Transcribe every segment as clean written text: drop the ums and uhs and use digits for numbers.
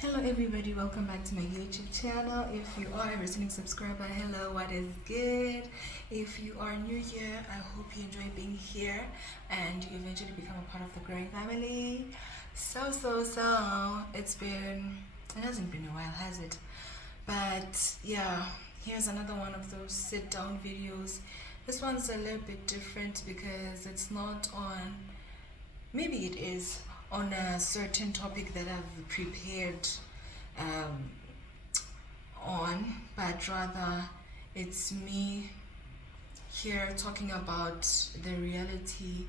Hello everybody, welcome back to my YouTube channel. If you are a returning subscriber, hello, what is good? If you are new here, I hope you enjoy being here and you eventually become a part of the growing family. So it hasn't been a while, has it? But yeah, here's another one of those sit down videos. This one's a little bit different because it's not on, maybe it is on a certain topic that I've prepared um, on, but rather it's me here talking about the reality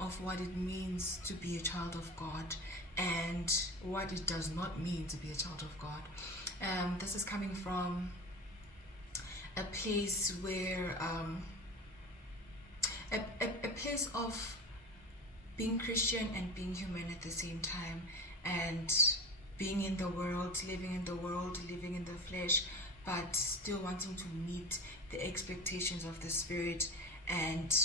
of what it means to be a child of God and what it does not mean to be a child of God. This is coming from a place where a place of being Christian and being human at the same time, and being in the world, living in the flesh, but still wanting to meet the expectations of the spirit, and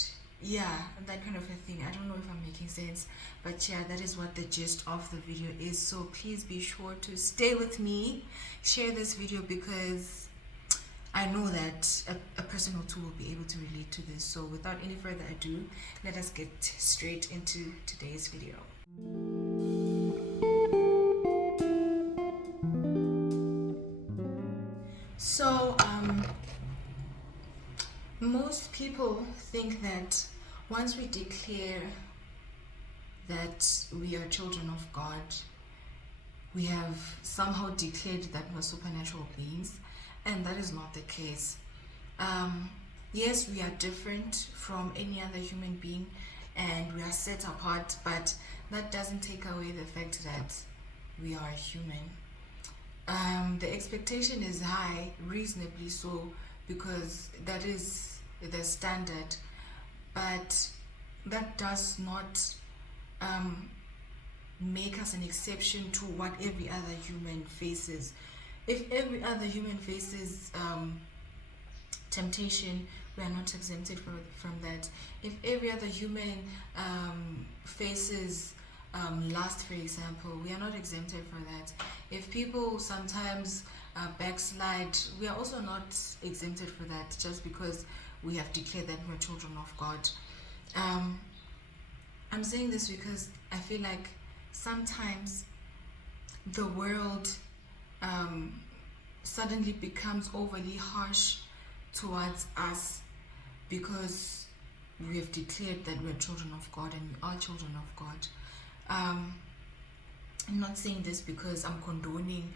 yeah, that kind of a thing. I don't know if I'm making sense, but yeah, that is what the gist of the video is. So please be sure to stay with me, share this video, because I know that a person or two will be able to relate to this. So without any further ado, let us get straight into today's video. So most people think that once we declare that we are children of God, we have somehow declared that we're supernatural beings, and that is not the case. Yes, we are different from any other human being and we are set apart, but that doesn't take away the fact that we are human. The expectation is high, reasonably so, because that is the standard, but that does not make us an exception to what every other human faces. If every other human faces temptation, we are not exempted from that. If every other human faces lust, for example, we are not exempted from that. If people sometimes backslide, we are also not exempted from that, just because we have declared that we're children of God. I'm saying this because I feel like sometimes the world suddenly becomes overly harsh towards us because we have declared that we're children of God and we are children of God. I'm not saying this because I'm condoning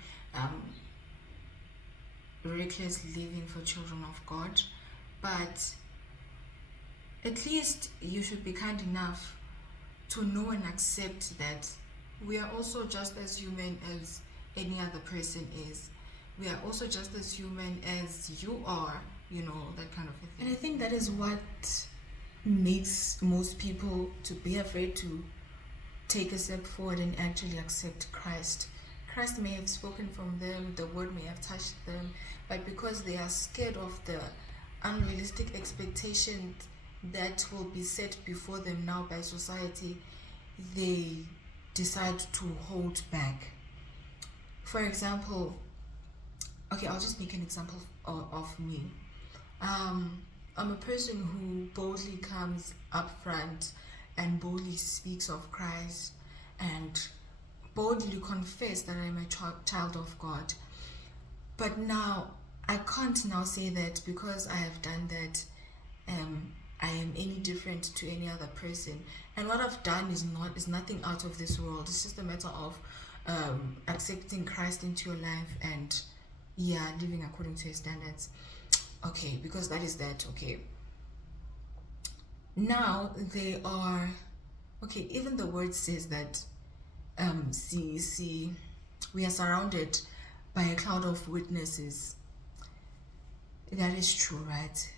reckless living for children of God, but at least you should be kind enough to know and accept that we are also just as human as any other person is. We are also just as human as you are, that kind of a thing. And I think that is what makes most people to be afraid to take a step forward and actually accept Christ. Christ may have spoken from them, the word may have touched them, but because they are scared of the unrealistic expectations that will be set before them now by society, they decide to hold back. For example, okay, I'll just make an example of me. I'm a person who boldly comes up front and boldly speaks of Christ and boldly confess that I'm a child of God. But now I can't now say that because I have done that, I am any different to any other person. And what I've done is nothing out of this world. It's just a matter of accepting Christ into your life and living according to his standards. Okay, because that is that. Okay, now they are okay. Even the word says that see we are surrounded by a cloud of witnesses. That is true, right?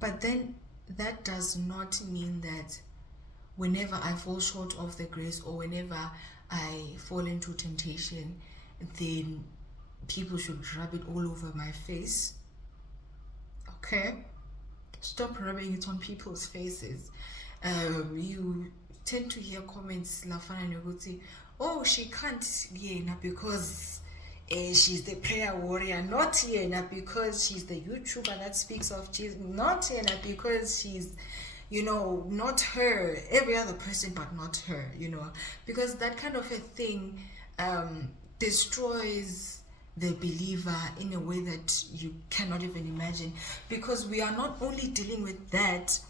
But then that does not mean that whenever I fall short of the grace or whenever I fall into temptation, then people should rub it all over my face. Okay? Stop rubbing it on people's faces. You tend to hear comments lafana noguti, oh, she can't yena because she's the prayer warrior, not yena because she's the YouTuber that speaks of Jesus, not yena because she's, you know, not her, every other person but not her, you know, because that kind of a thing destroys the believer in a way that you cannot even imagine, because we are not only dealing with that,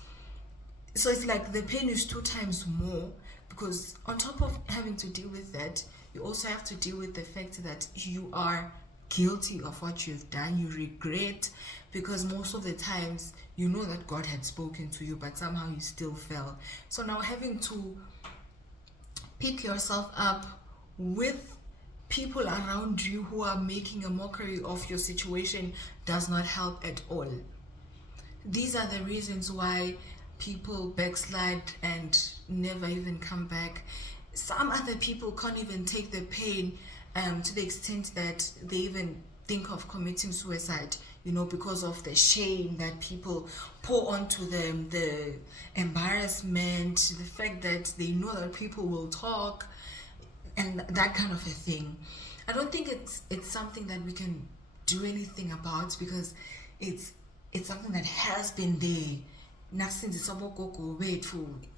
so it's like the pain is 2 times more, because on top of having to deal with that, you also have to deal with the fact that you are guilty of what you've done, you regret, because most of the times you know that God had spoken to you, but somehow you still fell. So now having to pick yourself up with people around you who are making a mockery of your situation does not help at all. These are the reasons why people backslide and never even come back. Some other people can't even take the pain to the extent that they even think of committing suicide, you know, because of the shame that people pour onto them, the embarrassment, the fact that they know that people will talk, and that kind of a thing. I don't think it's something that we can do anything about, because it's something that has been there. It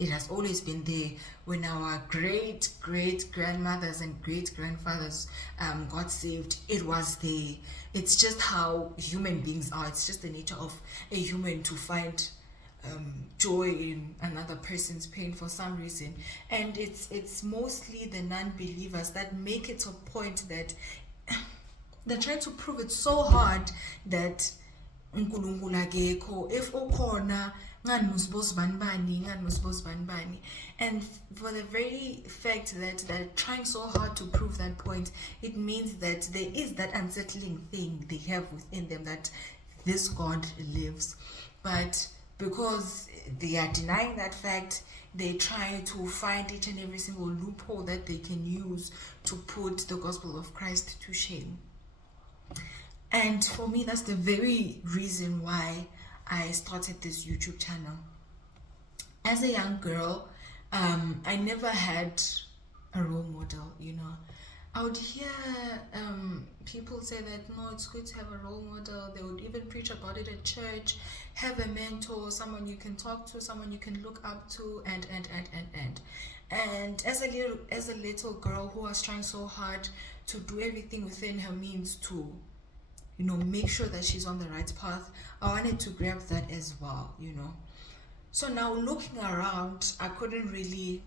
has always been there. When our great grandmothers and great grandfathers got saved, it was there. It's just how human beings are. It's just the nature of a human to find joy in another person's pain for some reason, and it's mostly the non-believers that make it a point that they're trying to prove it so hard that uNkulunkulu akekho, if ukhona ngani musibozi bani bani, ngani musibozi bani bani. And for the very fact that they're trying so hard to prove that point, it means that there is that unsettling thing they have within them, that this God lives. But because they are denying that fact, they try to find each and every single loophole that they can use to put the gospel of Christ to shame. And for me, that's the very reason why I started this YouTube channel. As a young girl, I never had a role model, you know. I would hear people say that, no, it's good to have a role model. They would even preach about it at church. Have a mentor, someone you can talk to, someone you can look up to, and as a little girl who was trying so hard to do everything within her means to, you know, make sure that she's on the right path, I wanted to grab that as well, you know. So now looking around, I couldn't really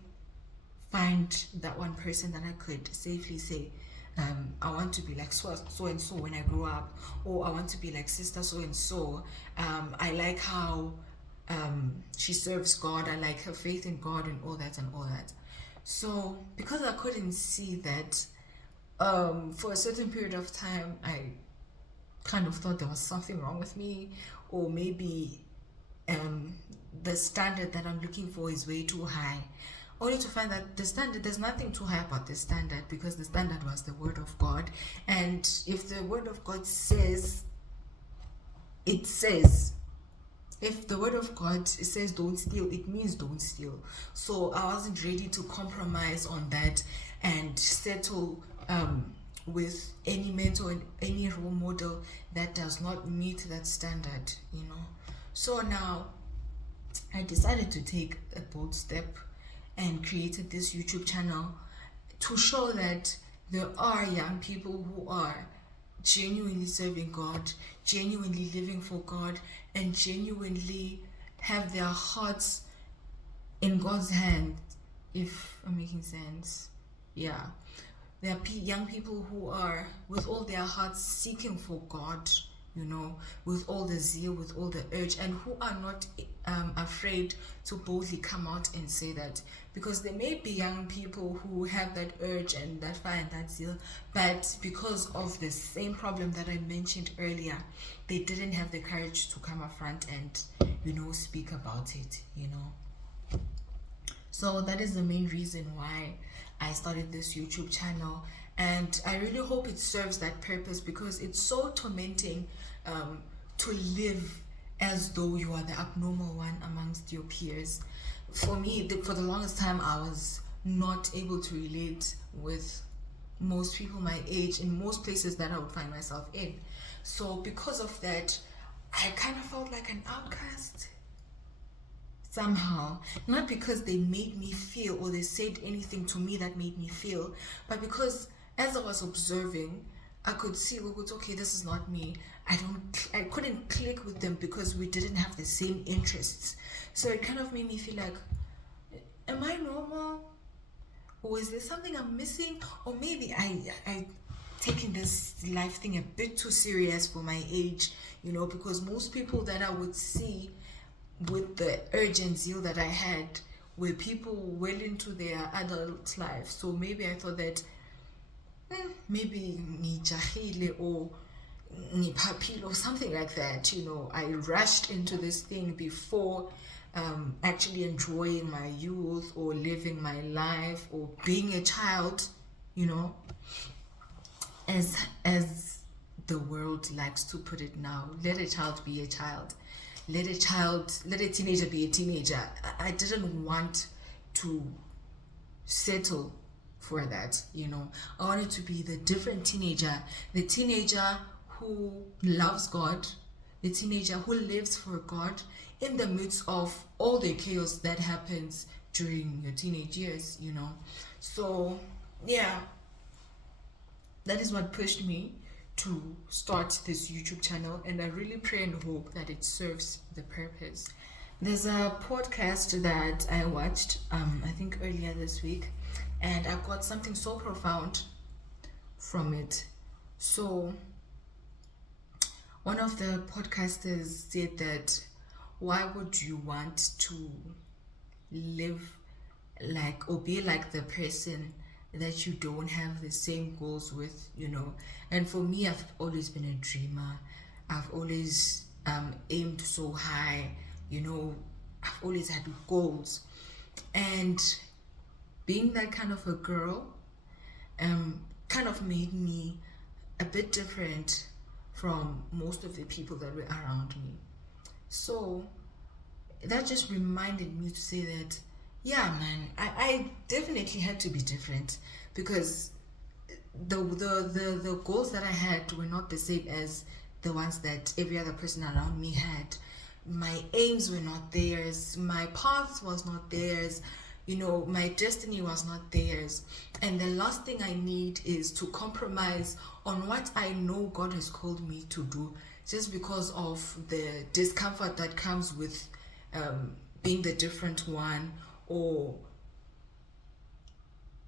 find that one person that I could safely say, I want to be like so and so when I grow up, or I want to be like sister so and so. I like how she serves God, I like her faith in God, and all that. So because I couldn't see that, for a certain period of time, I kind of thought there was something wrong with me, or maybe the standard that I'm looking for is way too high, only to find that the standard, there's nothing too high about the standard, because the standard was the word of God. And if the word of God says, it says, if the word of God says don't steal, it means don't steal. So I wasn't ready to compromise on that and settle with any mentor and any role model that does not meet that standard, you know. So now I decided to take a bold step and created this YouTube channel to show that there are young people who are genuinely serving God, genuinely living for God, and genuinely have their hearts in God's hand, if I'm making sense. Yeah. There are young people who are with all their hearts seeking for God, you know, with all the zeal, with all the urge, and who are not afraid to boldly come out and say that. Because there may be young people who have that urge and that fire and that zeal, but because of the same problem that I mentioned earlier, they didn't have the courage to come up front and, you know, speak about it, you know. So that is the main reason why I started this YouTube channel, and I really hope it serves that purpose, because it's so tormenting to live as though you are the abnormal one amongst your peers. For me, for the longest time, I was not able to relate with most people my age in most places that I would find myself in. So because of that, I kind of felt like an outcast somehow. Not because they made me feel or they said anything to me that made me feel, but because as I was observing, I could see, well, it's okay, this is not me. I couldn't click with them because we didn't have the same interests. So it kind of made me feel like, am I normal? Or is there something I'm missing? Or maybe I taking this life thing a bit too serious for my age, because most people that I would see with the urge and zeal that I had were people well into their adult life. So maybe I thought that maybe ngijahile or ngiphaphile or something like that. I rushed into this thing before actually enjoying my youth or living my life or being a child, as the world likes to put it now. Let a child be a child. Let a teenager be a teenager. I didn't want to settle for that. I wanted to be the different teenager, the teenager who loves God, the teenager who lives for God in the midst of all the chaos that happens during your teenage years. So yeah, that is what pushed me to start this YouTube channel, and I really pray and hope that it serves the purpose. There's a podcast that I watched, I think earlier this week, and I got something so profound from it. So one of the podcasters said that, why would you want to live like or be like the person that you don't have the same goals with? And for me, I've always been a dreamer. I've always aimed so high. I've always had goals, and being that kind of a girl kind of made me a bit different from most of the people that were around me. So that just reminded me to say that, yeah, man, I definitely had to be different, because the goals that I had were not the same as the ones that every other person around me had. My aims were not theirs. My path was not theirs. My destiny was not theirs. And the last thing I need is to compromise on what I know God has called me to do, just because of the discomfort that comes with being the different one, or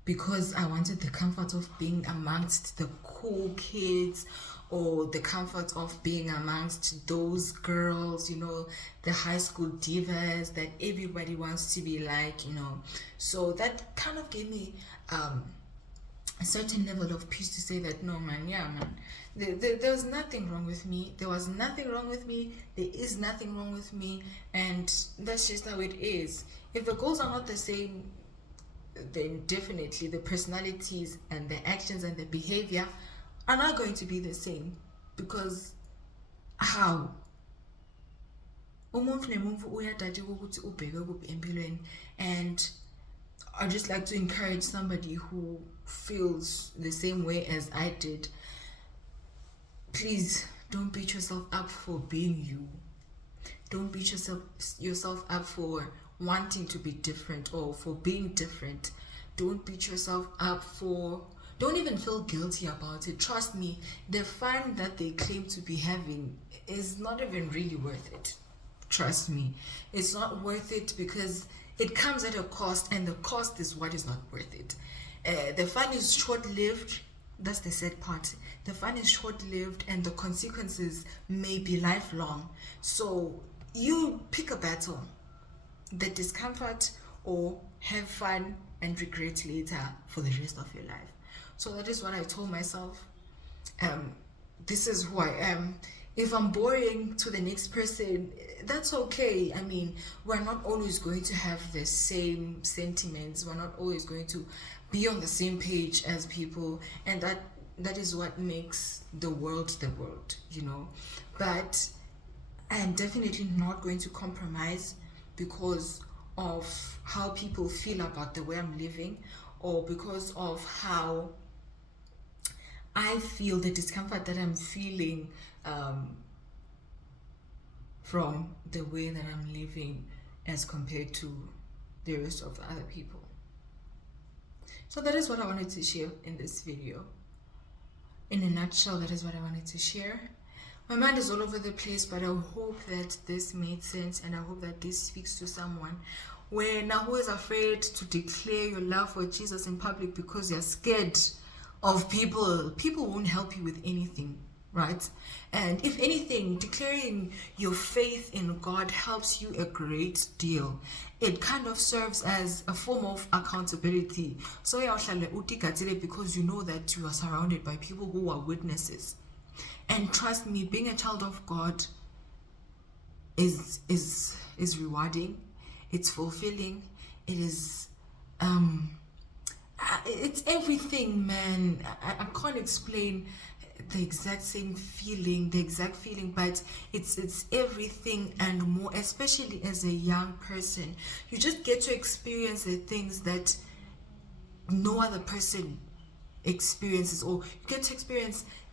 because I wanted the comfort of being amongst the cool kids, or the comfort of being amongst those girls, the high school divas that everybody wants to be like. So that kind of gave me a certain level of peace to say that, no, man, yeah, man, there was nothing wrong with me. There was nothing wrong with me. There is nothing wrong with me. And that's just how it is. If the goals are not the same, then definitely the personalities and the actions and the behavior are not going to be the same. Because how? And I just like to encourage somebody who feels the same way as I did. Please don't beat yourself up for being you. Don't beat yourself up for wanting to be different or for being different. Don't beat yourself up for... Don't even feel guilty about it. Trust me, the fun that they claim to be having is not even really worth it. Trust me. It's not worth it because it comes at a cost, and the cost is what is not worth it. The fun is short-lived. That's the sad part. The fun is short-lived, and the consequences may be lifelong. So you pick a battle. The discomfort, or have fun and regret later for the rest of your life. So that is what I told myself. This is who I am. If I'm boring to the next person, that's okay. I mean, we're not always going to have the same sentiments. We're not always going to be on the same page as people. And that is what makes the world, But I am definitely not going to compromise, because of how people feel about the way I'm living, or because of how I feel, the discomfort that I'm feeling from the way that I'm living as compared to the rest of the other people. So that is what I wanted to share in this video. In a nutshell, that is what I wanted to share. My mind is all over the place, but I hope that this made sense, and I hope that this speaks to someone. Where now who is afraid to declare your love for Jesus in public because you're scared of people? People won't help you with anything, right? And if anything, declaring your faith in God helps you a great deal. It kind of serves as a form of accountability. So because you know that you are surrounded by people who are witnesses. And trust me, being a child of God is rewarding. It's fulfilling. It is it's everything, man. I can't explain the exact feeling, but it's everything and more, especially as a young person. You just get to experience the things that no other person experiences, or you get to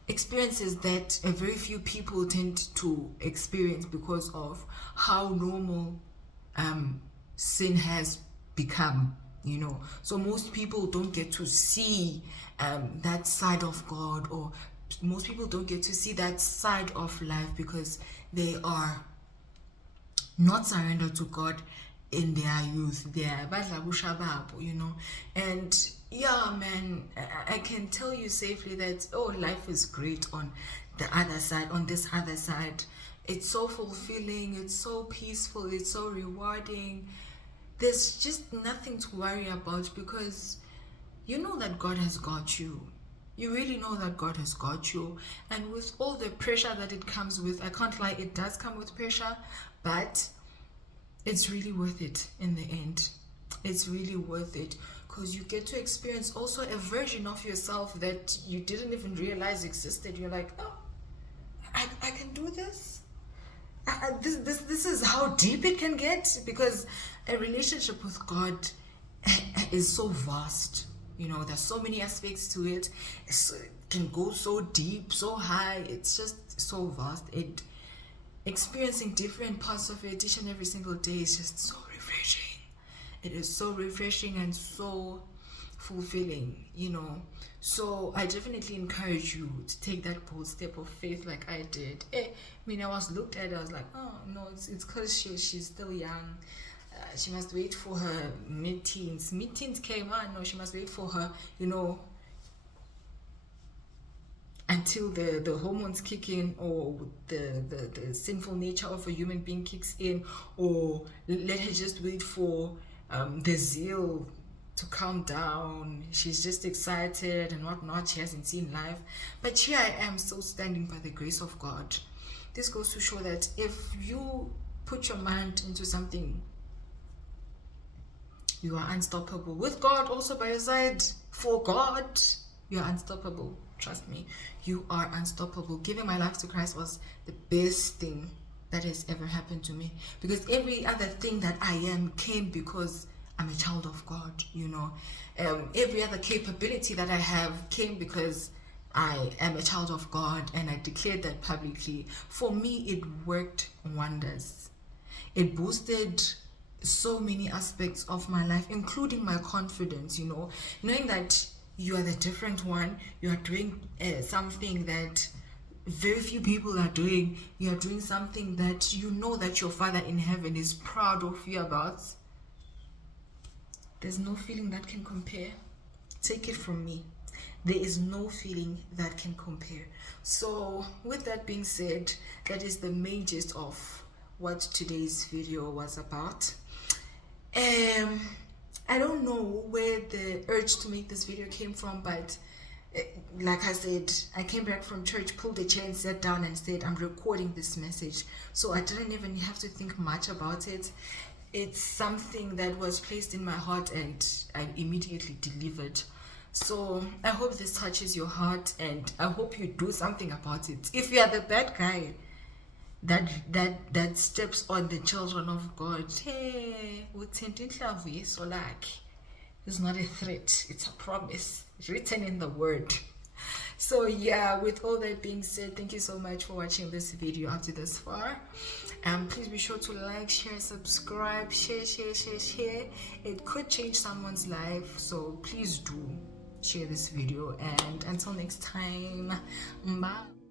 experiences that a very few people tend to experience because of how normal sin has become, you know. So most people don't get to see that side of God, or most people don't get to see that side of life because they are not surrendered to God in their youth. They are you know. And yeah, man, I can tell you safely that life is great on the other side, on this other side. It's so fulfilling, it's so peaceful, it's so rewarding. There's just nothing to worry about because you know that God has got you. You really know that God has got you. And with all the pressure that it comes with, I can't lie, it does come with pressure, but it's really worth it in the end. It's really worth it because you get to experience also a version of yourself that you didn't even realize existed. You're like, oh, I can do this. This is how deep it can get, because a relationship with God is so vast. You know, there's so many aspects to it. It can go so deep, so high. It's just so vast. Experiencing different parts of it each and every single day is just so refreshing. It is so refreshing and so fulfilling, you know. So I definitely encourage you to take that bold step of faith like I did. I mean, I was looked at, I was like, oh no, it's because she's still young. She must wait for her mid-teens. Mid-teens came on. No, she must wait for her, you know, until the hormones kick in, or the sinful nature of a human being kicks in, or let her just wait for the zeal to calm down. She's just excited and whatnot. She hasn't seen life. But here I am, still standing by the grace of God. This goes to show that if you put your mind into something, you are unstoppable. With God also by your side, for God, you are unstoppable. Trust me, you are unstoppable. Giving my life to Christ was the best thing that has ever happened to me, because every other thing that I am came because I'm a child of God, you know. Every other capability that I have came because I am a child of God, and I declared that publicly. For me, it worked wonders. It boosted so many aspects of my life, including my confidence, you know, knowing that you are the different one. You are doing something that very few people are doing. You are doing something that you know that your Father in heaven is proud of you about. There's no feeling that can compare. Take it from me. There is no feeling that can compare. So with that being said, that is the main gist of what today's video was about. I don't know where the urge to make this video came from, but like I said, I came back from church, pulled a chair and sat down and said, I'm recording this message. So I didn't even have to think much about it. It's something that was placed in my heart and I immediately delivered. So I hope this touches your heart, and I hope you do something about it. If you are the bad guy, that steps on the children of God. Hey, it's not a threat, it's a promise written in the word. So yeah, with all that being said, thank you so much for watching this video up to this far. Please be sure to like, share, subscribe, share. It could change someone's life, so please do share this video. And until next time, bye.